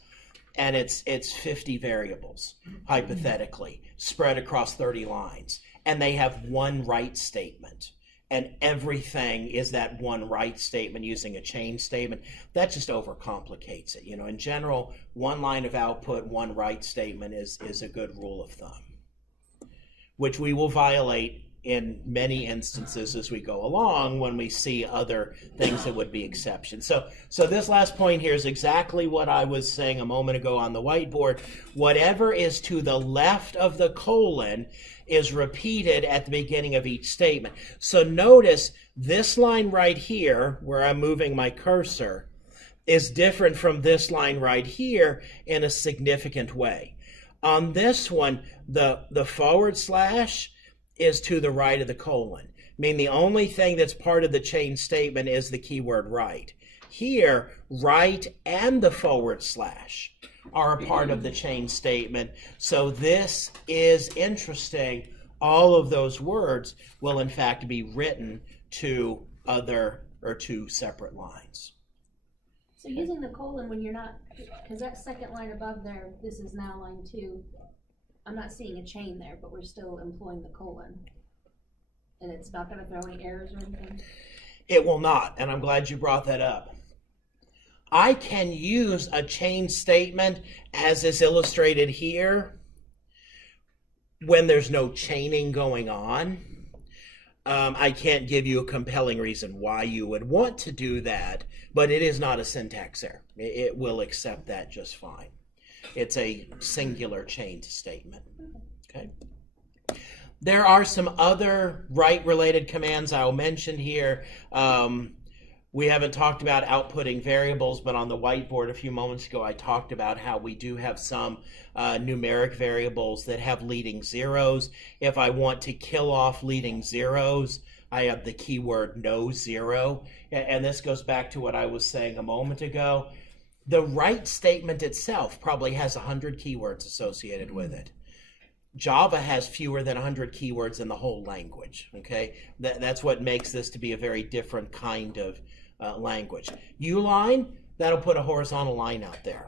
and it's 50 variables, hypothetically, spread across 30 lines, and they have 1 right statement. And everything is that 1 right statement using a change statement. That just overcomplicates it. In general, 1 line of output, 1 right statement is a good rule of thumb, which we will violate in many instances as we go along when we see other things that would be exceptions. So this last point here is exactly what I was saying a moment ago on the whiteboard. Whatever is to the left of the colon is repeated at the beginning of each statement. So notice this line right here, where I'm moving my cursor, is different from this line right here in a significant way. On this one, the forward slash is to the right of the colon. I mean, the only thing that's part of the change statement is the keyword right. Here, right and the forward slash are a part of the change statement. So this is interesting. All of those words will in fact be written to 2 separate lines. So using the colon when you're not, because that second line above there, this is now line 2. I'm not seeing a chain there, but we're still employing the colon. And it's not going to throw any errors or anything? It will not, and I'm glad you brought that up. I can use a change statement as is illustrated here when there's no chaining going on. I can't give you a compelling reason why you would want to do that, but it is not a syntax error. It will accept that just fine. It's a singular change statement. Okay. There are some other right-related commands I'll mention here. We haven't talked about outputting variables, but on the whiteboard a few moments ago I talked about how we do have some numeric variables that have leading zeros. If I want to kill off leading zeros, I have the keyword no zero. And this goes back to what I was saying a moment ago. The right statement itself probably has 100 keywords associated with it. Java has fewer than 100 keywords in the whole language. Okay, that's what makes this to be a very different kind of language. Uline, that'll put a horizontal line out there.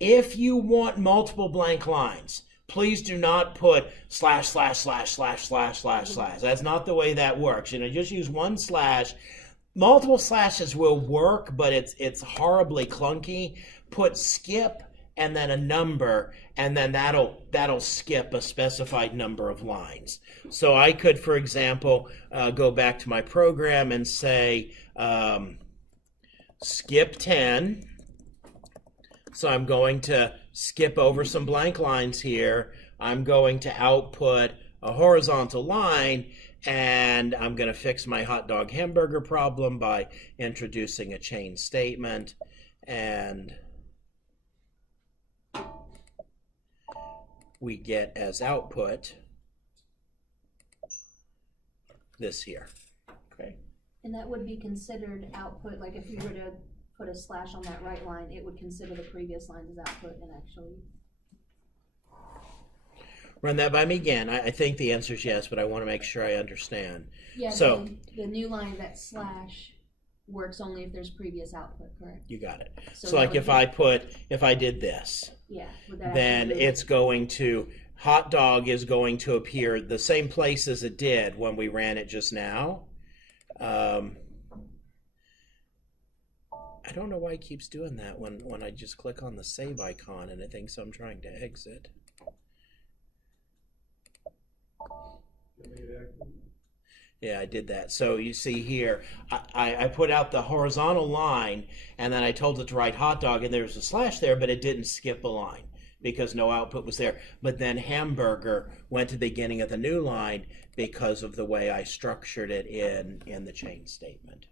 If you want multiple blank lines, please do not put slash, slash, slash, slash, slash, slash, slash. That's not the way that works. Just use one slash. Multiple slashes will work, but it's horribly clunky. Put skip and then a number, and then that'll skip a specified number of lines. So I could, for example, go back to my program and say skip 10. So I'm going to skip over some blank lines here. I'm going to output a horizontal line, and I'm going to fix my hot dog hamburger problem by introducing a chain statement. And we get as output this here. Okay. And that would be considered output, like if you were to put a slash on that right line, it would consider the previous lines as output and actually. Run that by me again. I think the answer is yes, but I want to make sure I understand. Yeah, so the new line, that slash, works only if there's previous output, correct? You got it. So So like if I did this, yeah, would that then actually- it's going to, hot dog is going to appear the same place as it did when we ran it just now. I don't know why it keeps doing that when I just click on the save icon and it thinks I'm trying to exit. Yeah, I did that. So you see here, I put out the horizontal line, and then I told it to write hot dog, and there was a slash there, but it didn't skip a line because no output was there. But then hamburger went to the beginning of the new line because of the way I structured it in the chain statement.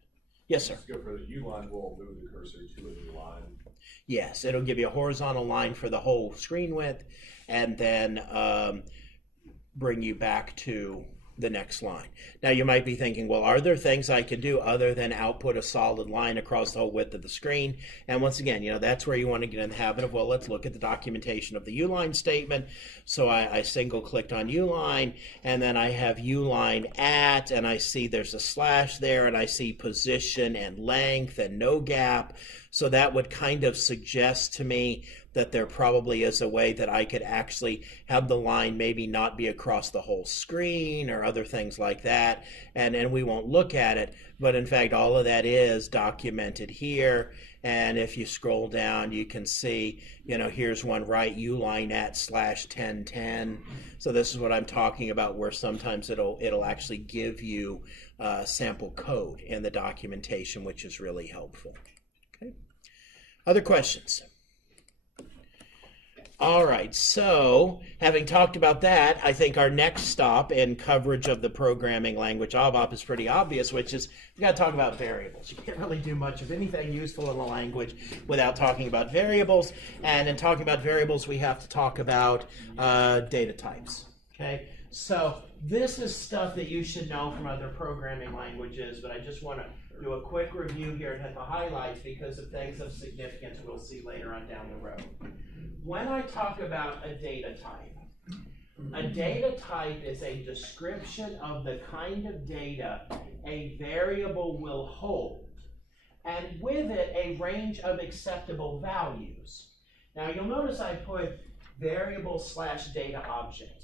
Yes, sir. Let's go for the U line. We'll move the cursor to a new line. Yes, it'll give you a horizontal line for the whole screen width, and then bring you back to the next line. Now you might be thinking, well, are there things I can do other than output a solid line across the whole width of the screen? And once again, that's where you want to get in the habit of, well, let's look at the documentation of the uline statement. So I single clicked on uline, and then I have uline at, and I see there's a slash there, and I see position and length and NoGap. So that would kind of suggest to me that there probably is a way that I could actually have the line maybe not be across the whole screen or other things like that, and we won't look at it, but in fact all of that is documented here. And if you scroll down, you can see, here's one right, uline at /1010. So this is what I'm talking about, where sometimes it'll actually give you sample code in the documentation, which is really helpful. Okay. Other questions? All right, so having talked about that, I think our next stop in coverage of the programming language ABAP is pretty obvious, which is we've got to talk about variables. You can't really do much of anything useful in the language without talking about variables. And in talking about variables, we have to talk about data types. Okay, so this is stuff that you should know from other programming languages, but I just want to do a quick review here and hit the highlights because of things of significance we'll see later on down the road. When I talk about a data type is a description of the kind of data a variable will hold, and with it a range of acceptable values. Now you'll notice I put variable / data object.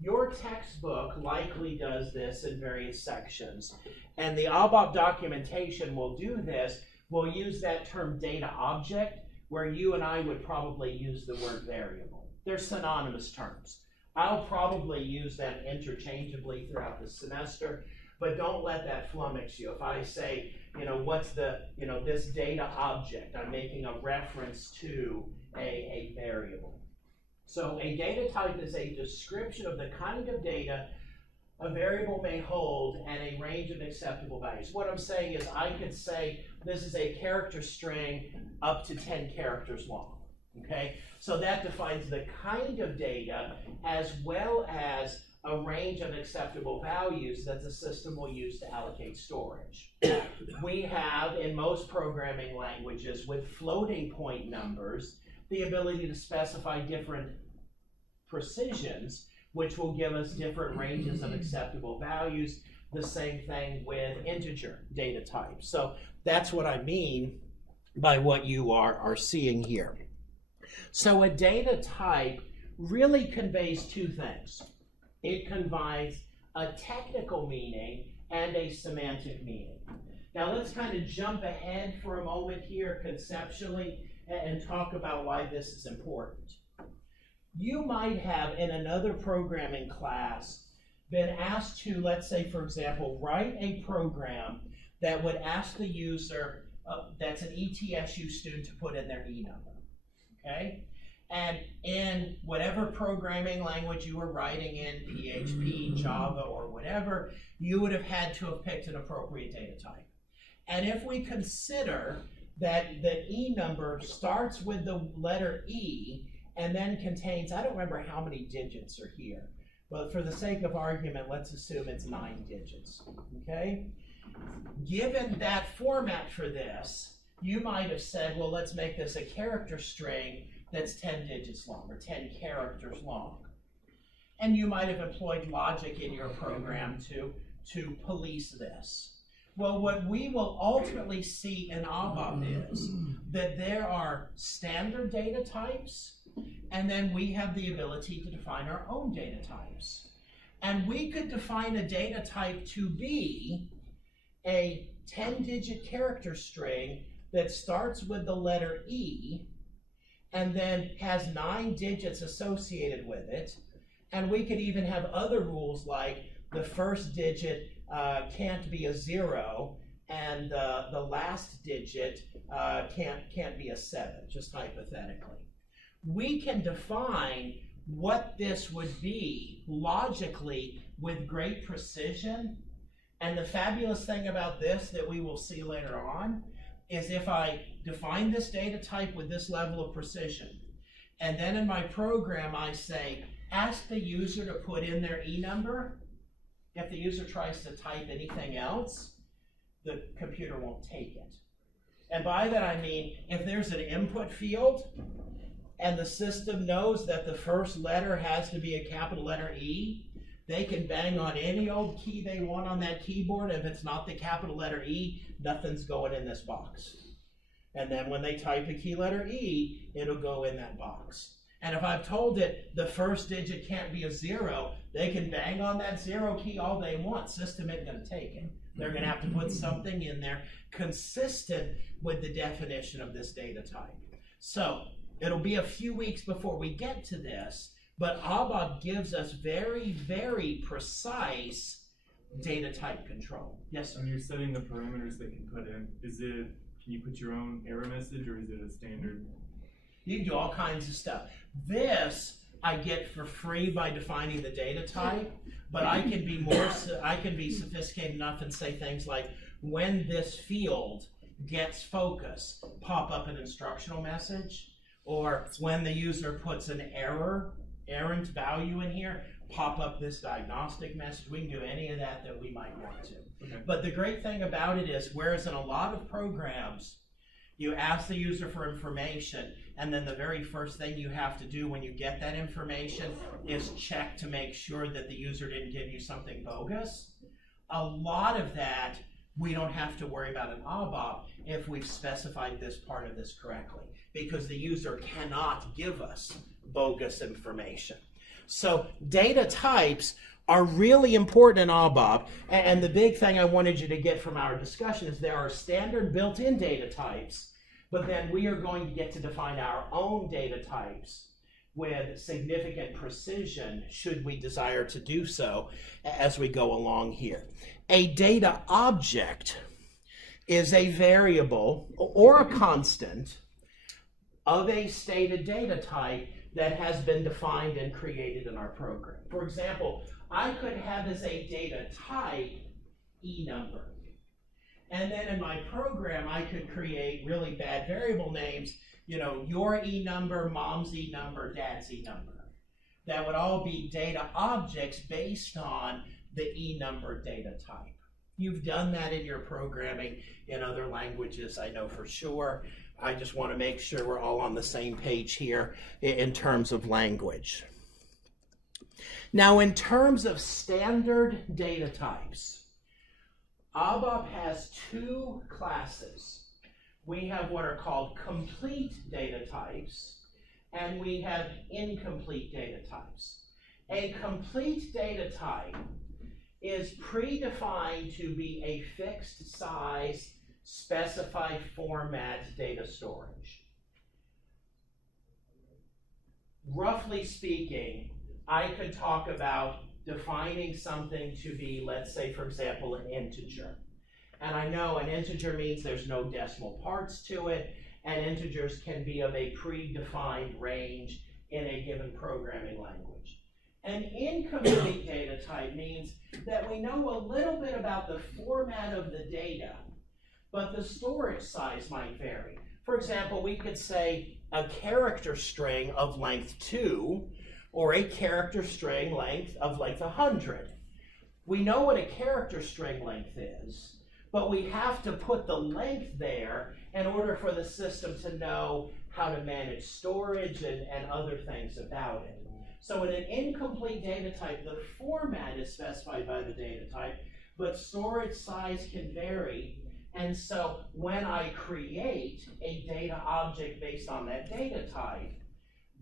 Your textbook likely does this in various sections, and the ABAP documentation will do this. We'll use that term data object, where you and I would probably use the word variable. They're synonymous terms. I'll probably use them interchangeably throughout the semester, but don't let that flummox you. If I say, what's the, this data object, I'm making a reference to a variable. So a data type is a description of the kind of data a variable may hold and a range of acceptable values. What I'm saying is I could say this is a character string up to 10 characters long. Okay, so that defines the kind of data as well as a range of acceptable values that the system will use to allocate storage. We have, in most programming languages with floating point numbers, the ability to specify different precisions, which will give us different ranges of acceptable values. The same thing with integer data types. So that's what I mean by what you are seeing here. So a data type really conveys two things. It conveys a technical meaning and a semantic meaning. Now let's kind of jump ahead for a moment here conceptually and talk about why this is important. You might have in another programming class been asked to, let's say for example, write a program that would ask the user that's an ETSU student to put in their E number, okay? And in whatever programming language you were writing in, PHP, Java, or whatever, you would have had to have picked an appropriate data type. And if we consider that the E number starts with the letter E and then contains, I don't remember how many digits are here, but for the sake of argument, let's assume it's 9 digits, okay? Given that format for this, you might have said, well, let's make this a character string that's 10 digits long or 10 characters long. And you might have employed logic in your program to police this. Well, what we will ultimately see in ABAP is that there are standard data types, and then we have the ability to define our own data types. And we could define a data type to be a 10-digit character string that starts with the letter E and then has 9 digits associated with it. And we could even have other rules like the first digit can't be a 0 and the last digit can't be a 7, just hypothetically. We can define what this would be logically with great precision. And the fabulous thing about this that we will see later on is if I define this data type with this level of precision, and then in my program I say, ask the user to put in their E number. If the user tries to type anything else, the computer won't take it. And by that I mean, if there's an input field and the system knows that the first letter has to be a capital letter E, they can bang on any old key they want on that keyboard. If it's not the capital letter E, nothing's going in this box. And then when they type a key letter E, it'll go in that box. And if I've told it the first digit can't be a 0, they can bang on that 0 key all they want. System isn't going to take it. They're going to have to put something in there consistent with the definition of this data type. So it'll be a few weeks before we get to this, but ABAP gives us very, very precise data type control. Yes, sir? When you're setting the parameters they can put in, can you put your own error message, or is it a standard? You can do all kinds of stuff. This I get for free by defining the data type, but I can be sophisticated enough and say things like, when this field gets focus, pop up an instructional message, or when the user puts an errant value in here, pop up this diagnostic message. We can do any of that we might want to. Okay. But the great thing about it is, whereas in a lot of programs, you ask the user for information, and then the very first thing you have to do when you get that information is check to make sure that the user didn't give you something bogus. A lot of that we don't have to worry about in ABAP if we've specified this part of this correctly, because the user cannot give us bogus information. So data types are really important in ABAP, and the big thing I wanted you to get from our discussion is there are standard built-in data types, but then we are going to get to define our own data types with significant precision, should we desire to do so, as we go along here. A data object is a variable or a constant of a stated data type that has been defined and created in our program. For example, I could have as a data type E number. And then in my program, I could create really bad variable names, your E number, mom's E number, dad's E number. That would all be data objects based on the E number data type. You've done that in your programming in other languages, I know for sure. I just want to make sure we're all on the same page here in terms of language. Now, in terms of standard data types, ABAP has 2 classes. We have what are called complete data types, and we have incomplete data types. A complete data type is predefined to be a fixed size, specified format data storage. Roughly speaking, I could talk about defining something to be, let's say, for example, an integer. And I know an integer means there's no decimal parts to it, and integers can be of a predefined range in a given programming language. An incomplete data type means that we know a little bit about the format of the data, but the storage size might vary. For example, we could say a character string of length 2, or a character string length of length 100. We know what a character string length is, but we have to put the length there in order for the system to know how to manage storage and other things about it. So in an incomplete data type, the format is specified by the data type, but storage size can vary. And so when I create a data object based on that data type,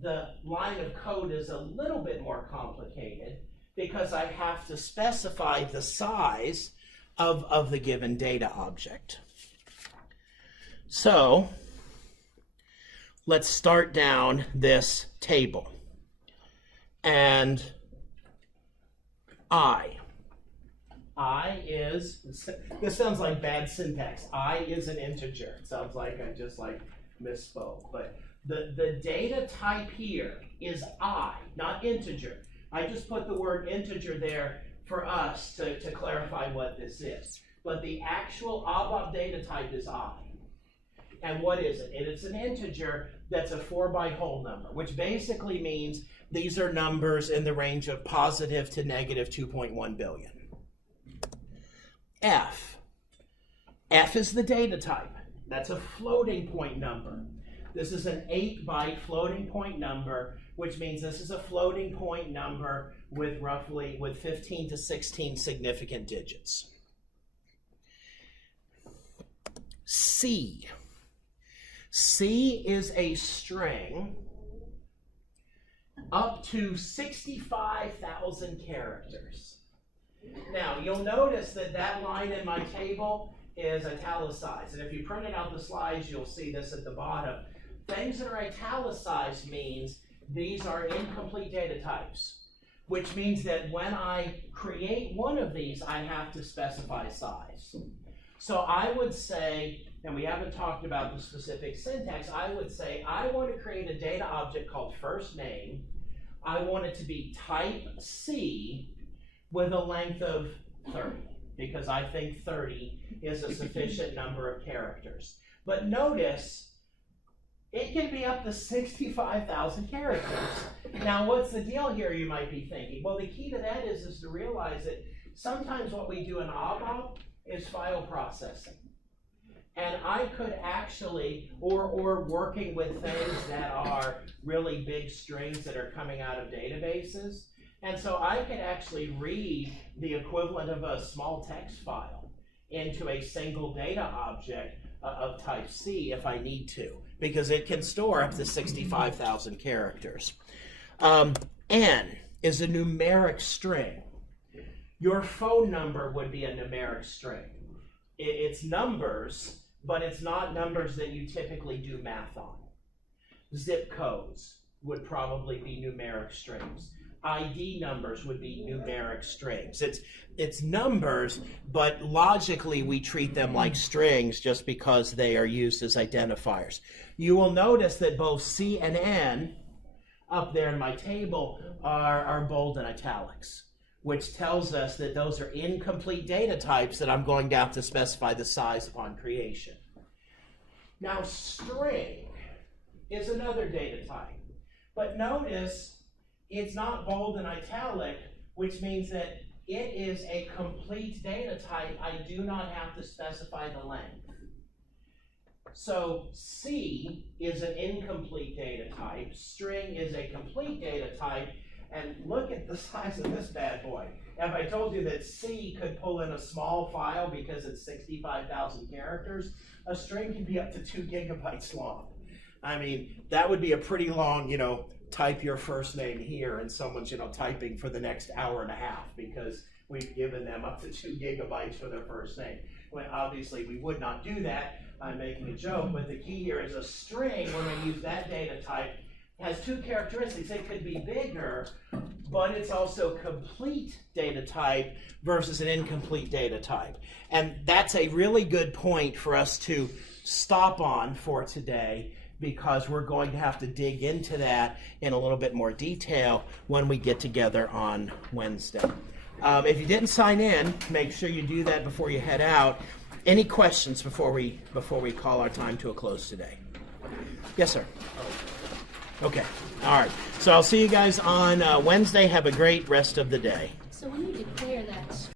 the line of code is a little bit more complicated because I have to specify the size of the given data object. So let's start down this table. And I is, this sounds like bad syntax. I is an integer. It sounds like I just misspoke. But the data type here is I, not integer. I just put the word integer there for us to clarify what this is. But the actual ABAP data type is I. And what is it? It's an integer that's a 4-byte whole number, which basically means these are numbers in the range of positive to negative 2.1 billion. F is the data type. That's a floating point number. This is an 8-byte floating point number, which means this is a floating point number with 15 to 16 significant digits. C is a string up to 65,000 characters. Now, you'll notice that line in my table is italicized. And if you printed out the slides, you'll see this at the bottom. Things that are italicized means these are incomplete data types, which means that when I create one of these, I have to specify size. So I would say, and we haven't talked about the specific syntax, I would say I want to create a data object called first name. I want it to be type C with a length of 30, because I think 30 is a sufficient number of characters. But notice, it can be up to 65,000 characters. Now, what's the deal here, you might be thinking? Well, the key to that is to realize that sometimes what we do in ABAP is file processing. And I could actually, or working with things that are really big strings that are coming out of databases. And so I could actually read the equivalent of a small text file into a single data object of type C if I need to, because it can store up to 65,000 characters. N is a numeric string. Your phone number would be a numeric string. It's numbers, but it's not numbers that you typically do math on. Zip codes would probably be numeric strings. ID numbers would be numeric strings. It's numbers, but logically we treat them like strings just because they are used as identifiers. You will notice that both C and N up there in my table are bold and italics, which tells us that those are incomplete data types that I'm going to have to specify the size upon creation. Now, string is another data type, but notice it's not bold and italic, which means that it is a complete data type. I do not have to specify the length. So C is an incomplete data type, string is a complete data type, and look at the size of this bad boy. If I told you that C could pull in a small file because it's 65,000 characters, a string can be up to 2 gigabytes long. I mean, that would be a pretty long, type your first name here, and someone's, typing for the next hour and a half because we've given them up to 2 gigabytes for their first name. Well, obviously, we would not do that. I'm making a joke, but the key here is a string. When we use that data type, has 2 characteristics. It could be bigger, but it's also complete data type versus an incomplete data type. And that's a really good point for us to stop on for today, because we're going to have to dig into that in a little bit more detail when we get together on Wednesday. If you didn't sign in, make sure you do that before you head out. Any questions before we call our time to a close today? Yes, sir. Okay. All right. So I'll see you guys on Wednesday. Have a great rest of the day. So when you declare